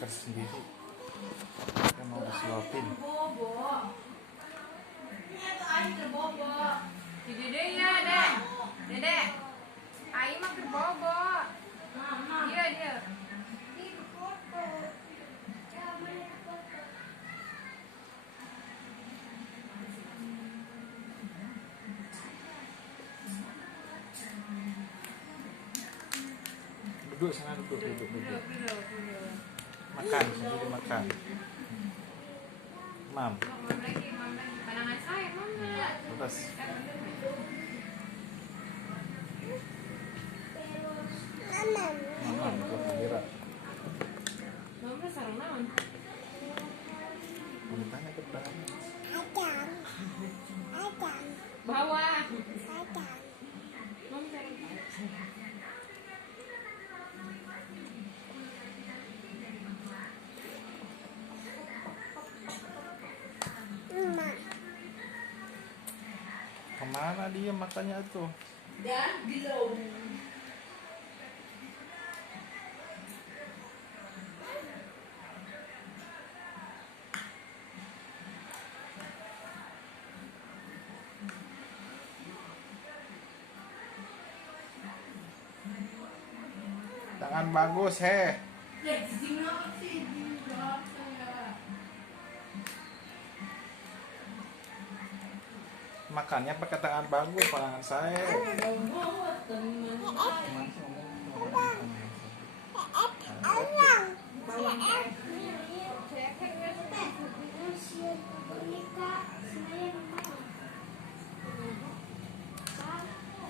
makan sendiri. Kan mau disuapin. Dede ya, Dek. Dede. Ayo makan bobo. Dia dia. Duduk sana, duduk. Makan sendiri makan. Mam. Mam lagi. Pandangan saya, Mama. Terus. Mam, buat kamera. Mama sarung naon? Mau tanya ke belakang. Bawah. Mama sarung. Kemana dia makannya tuh? Dan belum. Tangan bagus, he. Ya, zinga sih juga saya. Makannya pakai tangan bagus, tangan saya. Bawa teman.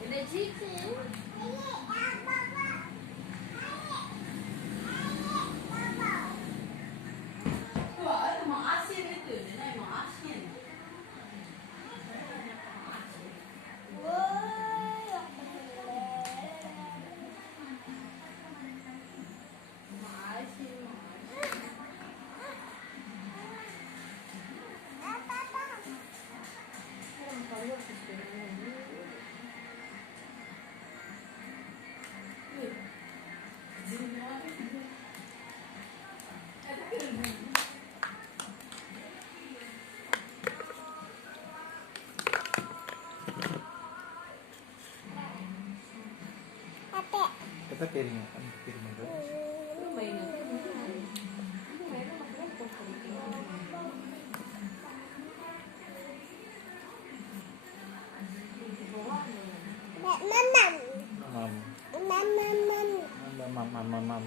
Dede cici. Wah, ada mau asin itu, nenek mau asin. Kita piring dulu. Mam.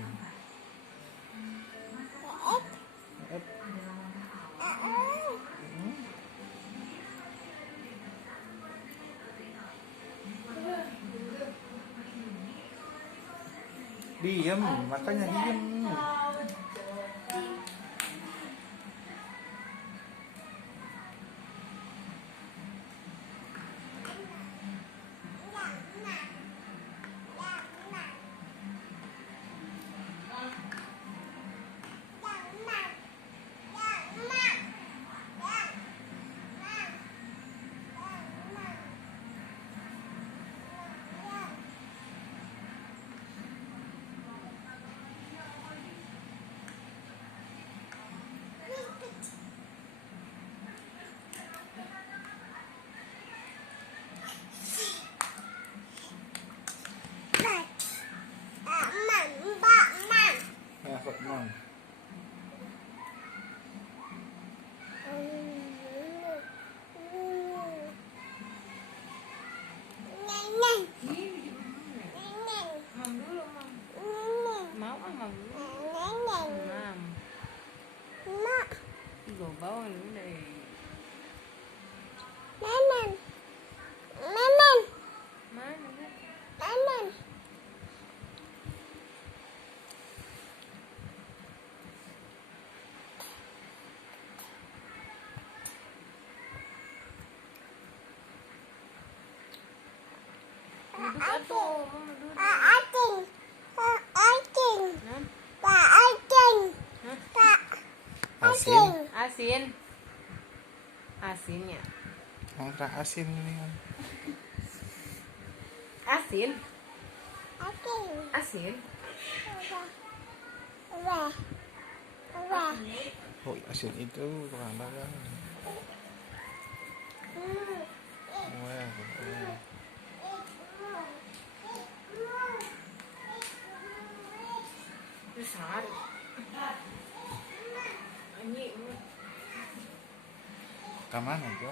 Diem, makanya diem. Ya, Pak Mam. Mam dulu, Mam. Mau Mam dulu. Mam. Gue bawa dulu deh. Mana deh? Duduk atuh, Mama duduk. Nah, Asin. asinnya. Angka asin ini kan. Asin. Oh, asin itu tukang dagang. Wah, wah. Itu sehari. Ini Kemana, Jo?